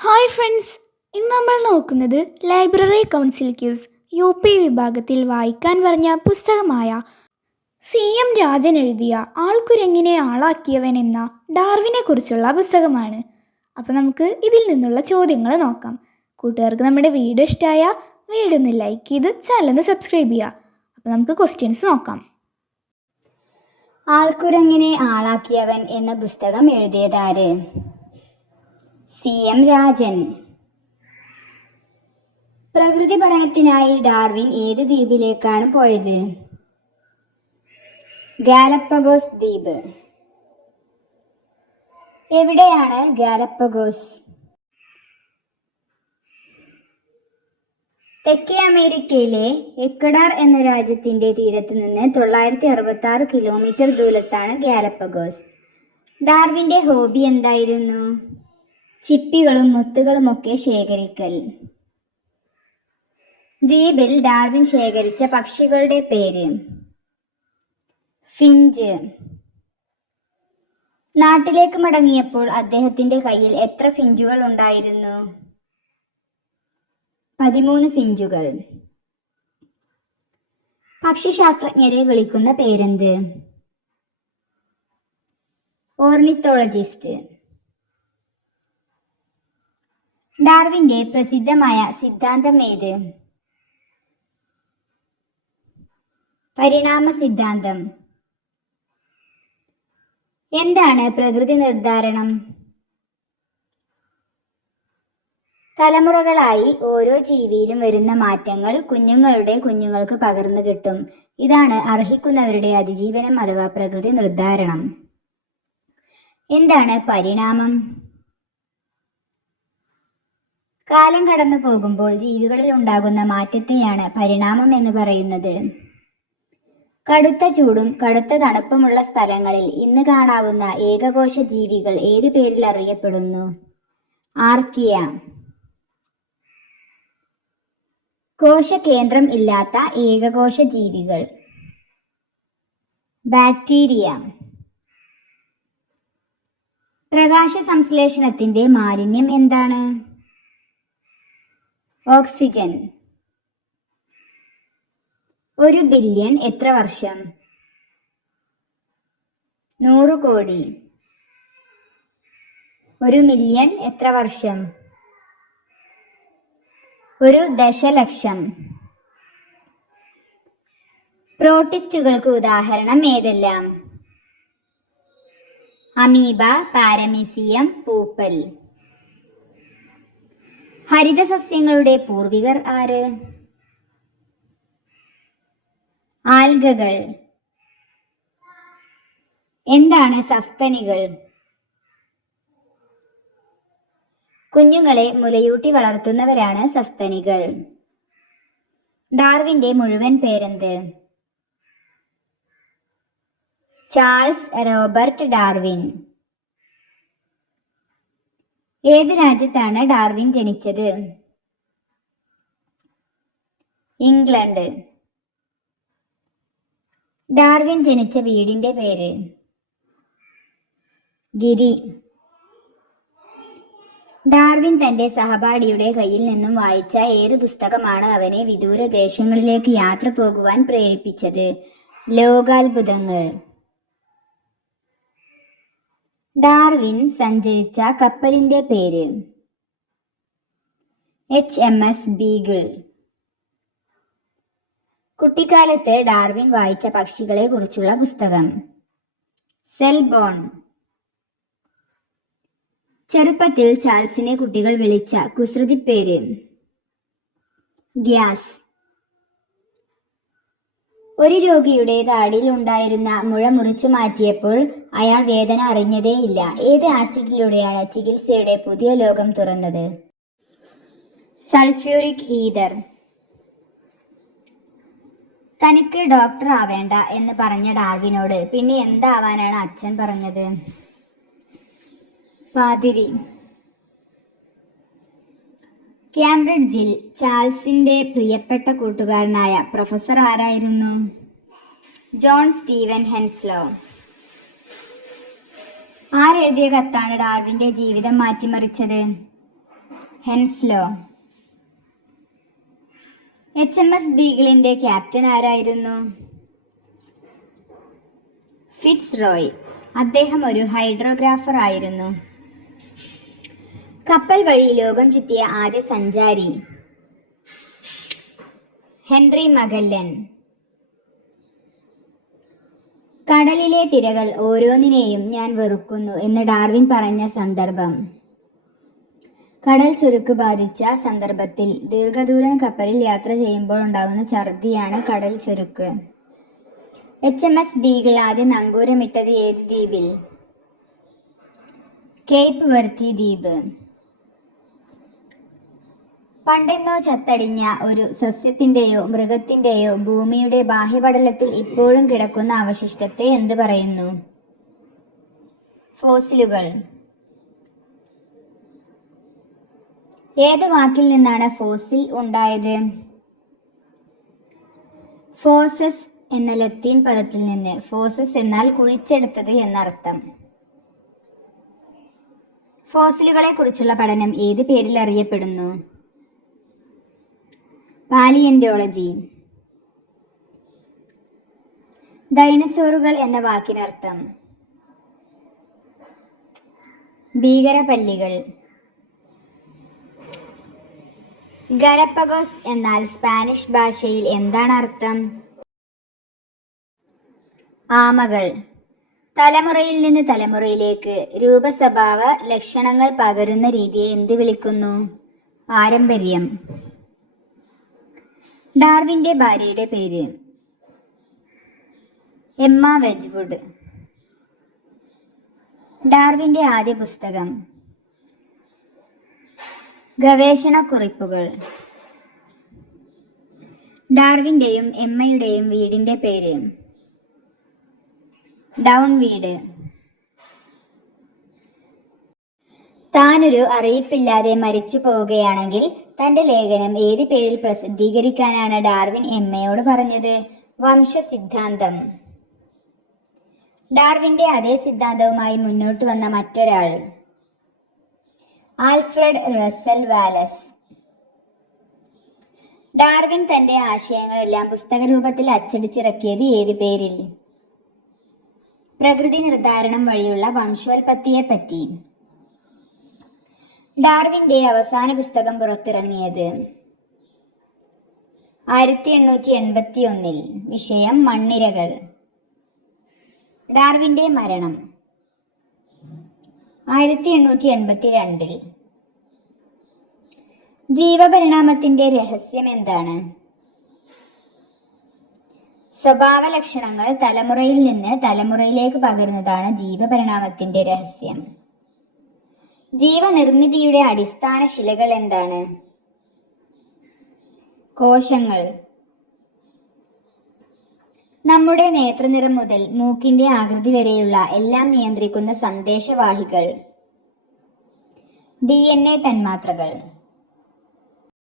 Hi friends, ഇന്ന് നമ്മൾ നോക്കുന്നത് ലൈബ്രറി കൗൺസിൽ ക്യൂസ് UP വിഭാഗത്തിൽ വായിക്കാൻ പറഞ്ഞ പുസ്തകമായ CM രാജൻ എഴുതിയ ആൾക്കുരങ്ങിനെ ആളാക്കിയവൻ എന്ന ഡാർവിനെ കുറിച്ചുള്ള പുസ്തകമാണ്. അപ്പോൾ നമുക്ക് ഇതിൽ നിന്നുള്ള ചോദ്യങ്ങൾ നോക്കാം. കൂട്ടുകാർക്ക് നമ്മുടെ വീഡിയോ ഇഷ്ടമായ വീഡിയോ ഒന്ന് ലൈക്ക് ചെയ്ത് ചാനൽ ഒന്ന് സബ്സ്ക്രൈബ് ചെയ്യുക. അപ്പോൾ നമുക്ക് ക്വസ്റ്റ്യൻസ് നോക്കാം. ആൾക്കുരങ്ങിനെ ആളാക്കിയവൻ എന്ന പുസ്തകം എഴുതിയതാര്? CM രാജൻ. പ്രകൃതി പഠനത്തിനായി ഡാർവിൻ ഏത് ദ്വീപിലേക്കാണ് പോയത്? ഗാലപ്പഗോസ് ദ്വീപ്. എവിടെയാണ് ഗാലപ്പഗോസ്? തെക്കേ അമേരിക്കയിലെ എക്വഡോർ എന്ന രാജ്യത്തിന്റെ തീരത്ത് നിന്ന് 966 കിലോമീറ്റർ ദൂരത്താണ് ഗാലപ്പഗോസ്. ഡാർവിന്റെ ഹോബി എന്തായിരുന്നു? ചിപ്പികളും മുത്തുകളുമൊക്കെ ശേഖരിക്കൽ. ദ്വീപിൽ ഡാർവിൻ ശേഖരിച്ച പക്ഷികളുടെ പേര്? ഫിഞ്ച്. നാട്ടിലേക്ക് മടങ്ങിയപ്പോൾ അദ്ദേഹത്തിന്റെ കയ്യിൽ എത്ര ഫിഞ്ചുകൾ ഉണ്ടായിരുന്നു? 13 ഫിഞ്ചുകൾ. പക്ഷിശാസ്ത്രജ്ഞരെ വിളിക്കുന്ന പേരെന്ത്? ഓർണിത്തോളജിസ്റ്റ്. ഡാർവിന്റെ പ്രസിദ്ധമായ സിദ്ധാന്തം ഏത്? പരിണാമ സിദ്ധാന്തം. എന്താണ് പ്രകൃതി നിർദ്ധാരണം? തലമുറകളായി ഓരോ ജീവിയിലും വരുന്ന മാറ്റങ്ങൾ കുഞ്ഞുങ്ങളുടെ കുഞ്ഞുങ്ങൾക്ക് പകർന്നു കിട്ടും. ഇതാണ് അർഹിക്കുന്നവരുടെ അതിജീവനം അഥവാ പ്രകൃതി നിർദ്ധാരണം. എന്താണ് പരിണാമം? കാലം കടന്നു പോകുമ്പോൾ ജീവികളിൽ ഉണ്ടാകുന്ന മാറ്റത്തെയാണ് പരിണാമം എന്ന് പറയുന്നത്. കടുത്ത ചൂടും കടുത്ത തണുപ്പുമുള്ള സ്ഥലങ്ങളിൽ ഇന്ന് കാണാവുന്ന ഏകകോശ ജീവികൾ ഏതു പേരിൽ അറിയപ്പെടുന്നു? ആർക്കിയ. കോശകേന്ദ്രം ഇല്ലാത്ത ഏകകോശ ജീവികൾ? ബാക്ടീരിയ. പ്രകാശ സംശ്ലേഷണത്തിന്റെ മാലിന്യം എന്താണ്? ഓക്സിജൻ. 1 ബില്യൺ എത്ര വർഷം? 100 കോടി. 1 മില്യൺ എത്ര വർഷം? 1 ദശലക്ഷം. പ്രോട്ടിസ്റ്റുകൾക്ക് ഉദാഹരണം ഏതെല്ലാം? അമീബ, പാരമീസിയം, പൂപ്പൽ. ഹരിതസസ്യങ്ങളുടെ പൂർവികർ ആര്? ആൽഗകൾ. എന്താണ് സസ്തനികൾ? കുഞ്ഞുങ്ങളെ മുലയൂട്ടി വളർത്തുന്നവരാണ് സസ്തനികൾ. ഡാർവിന്റെ മുഴുവൻ പേരെന്ത്? Charles Robert Darwin. ഏത് രാജ്യത്താണ് ഡാർവിൻ ജനിച്ചത്? ഇംഗ്ലണ്ട്. ഡാർവിൻ ജനിച്ച വീടിന്റെ പേര്? ഗിരി. ഡാർവിൻ തന്റെ സഹപാഠിയുടെ കയ്യിൽ നിന്നും വായിച്ച ഏത് പുസ്തകമാണ് അവനെ വിദൂര ദേശങ്ങളിലേക്ക് യാത്ര പോകുവാൻ പ്രേരിപ്പിച്ചത്? ലോകാത്ഭുതങ്ങൾ. ഡാർവിൻ സഞ്ചരിച്ച കപ്പലിന്റെ പേര്? HMS Beagle. കുട്ടിക്കാലത്ത് ഡാർവിൻ വായിച്ച പക്ഷികളെ കുറിച്ചുള്ള പുസ്തകം? സെൽബോൺ. ചെറുപ്പത്തിൽ ചാൾസിനെ കുട്ടികൾ വിളിച്ച കുസൃതി പേര്? ഗ്യാസ്. ഒരു രോഗിയുടെ താടിയിൽ ഉണ്ടായിരുന്ന മുഴ മുറിച്ചു മാറ്റിയപ്പോൾ അയാൾ വേദന അറിഞ്ഞതേയില്ല. ഏത് ആസിഡിലൂടെയാണ് ചികിത്സയുടെ പുതിയ ലോകം തുറന്നത്? Sulphuric ether. തനിക്ക് ഡോക്ടർ ആവേണ്ട എന്ന് പറഞ്ഞ ഡാർവിനോട് പിന്നെ എന്താവാനാണ് അച്ഛൻ പറഞ്ഞത്? പാതിരി. കാംബ്രിഡ്ജിൽ ചാൾസിന്റെ പ്രിയപ്പെട്ട കൂട്ടുകാരനായ പ്രൊഫസർ ആരായിരുന്നു? John Steven Henslow. ആരെഴുതിയ കത്താണ് ഡാർവിന്റെ ജീവിതം മാറ്റിമറിച്ചത്? ഹെൻസ്ലോ. HMS ബീഗിളിന്റെ ക്യാപ്റ്റൻ ആരായിരുന്നു? Fitzroy. അദ്ദേഹം ഒരു ഹൈഡ്രോഗ്രാഫർ ആയിരുന്നു. കപ്പൽ വഴി ലോകം ചുറ്റിയ ആദ്യ സഞ്ചാരി? ഹെൻറി മഗല്ലൻ. കടലിലെ തിരകൾ ഓരോന്നിനെയും ഞാൻ വെറുക്കുന്നു എന്ന് ഡാർവിൻ പറഞ്ഞ സന്ദർഭം? കടൽ ചുരുക്ക് ബാധിച്ച സന്ദർഭത്തിൽ ദീർഘദൂരം കപ്പലിൽ യാത്ര ചെയ്യുമ്പോൾ ഉണ്ടാകുന്ന ഛർദിയാണ് കടൽ ചുരുക്ക്. HMS ബീഗിൾ ആദ്യം നങ്കൂരമിട്ടത് ഏത് ദ്വീപിൽ? കേപ്പ് വെർത്തി ദ്വീപ്. പണ്ടെന്നോ ചത്തടിഞ്ഞ ഒരു സസ്യത്തിന്റെയോ മൃഗത്തിന്റെയോ ഭൂമിയുടെ ബാഹ്യപടലത്തിൽ ഇപ്പോഴും കിടക്കുന്ന അവശിഷ്ടത്തെ എന്ത് പറയുന്നു? ഫോസിലുകൾ. ഏത് വാക്കിൽ നിന്നാണ് ഫോസിൽ ഉണ്ടായത്? ഫോസസ് എന്ന ലത്തീൻ പദത്തിൽ നിന്ന്. ഫോസസ് എന്നാൽ കുഴിച്ചെടുത്തത് എന്നർത്ഥം. ഫോസിലുകളെ കുറിച്ചുള്ള പഠനം ഏത് പേരിൽ അറിയപ്പെടുന്നു? പാലിയന്റോളജി. ഡൈനസോറുകൾ എന്ന വാക്കിനർത്ഥം? ഭീകരപല്ലികൾ. ഗലപ്പഗോസ് എന്നാൽ സ്പാനിഷ് ഭാഷയിൽ എന്താണ് അർത്ഥം? ആമകൾ. തലമുറയിൽ നിന്ന് തലമുറയിലേക്ക് രൂപസ്വഭാവ ലക്ഷണങ്ങൾ പകരുന്ന രീതിയെ എന്ത് വിളിക്കുന്നു? പാരമ്പര്യം. ഡാർവിന്റെ ഭാര്യയുടെ പേര്? എമ്മ വെജ്വുഡ്. ഡാർവിന്റെ ആദ്യ പുസ്തകം? ഗവേഷണക്കുറിപ്പുകൾ. ഡാർവിന്റെയും എമ്മയുടെയും വീടിന്റെ പേര്? ഡൗൺ വീട്. താനൊരു അറിയിപ്പില്ലാതെ മരിച്ചു പോവുകയാണെങ്കിൽ തന്റെ ലേഖനം ഏത് പേരിൽ പ്രസിദ്ധീകരിക്കാനാണ് ഡാർവിൻ എമ്മയോട് പറഞ്ഞത്? വംശസിദ്ധാന്തം. ഡാർവിന്റെ അതേ സിദ്ധാന്തവുമായി മുന്നോട്ട് വന്ന മറ്റൊരാൾ? Alfred Russell Wallace. ഡാർവിൻ തന്റെ ആശയങ്ങളെല്ലാം പുസ്തകരൂപത്തിൽ അച്ചടിച്ചിറക്കിയത് ഏത് പേരിൽ? പ്രകൃതി നിർദ്ധാരണം വഴിയുള്ള വംശോൽപത്തിയെപ്പറ്റി. ഡാർവിന്റെ അവസാന പുസ്തകം പുറത്തിറങ്ങിയത് 1881. വിഷയം മണ്ണിരകൾ. ഡാർവിന്റെ മരണം 1882. ജീവപരിണാമത്തിന്റെ രഹസ്യം എന്താണ്? സ്വഭാവ ലക്ഷണങ്ങൾ തലമുറയിൽ നിന്ന് തലമുറയിലേക്ക് പകരുന്നതാണ് ജീവപരിണാമത്തിന്റെ രഹസ്യം. ജീവനിർമ്മിതിയുടെ അടിസ്ഥാന ശിലകൾ എന്താണ്? കോശങ്ങൾ. നമ്മുടെ നേത്രനിറം മുതൽ മൂക്കിന്റെ ആകൃതി വരെയുള്ള എല്ലാം നിയന്ത്രിക്കുന്ന സന്ദേശവാഹികൾ? DNA തന്മാത്രകൾ.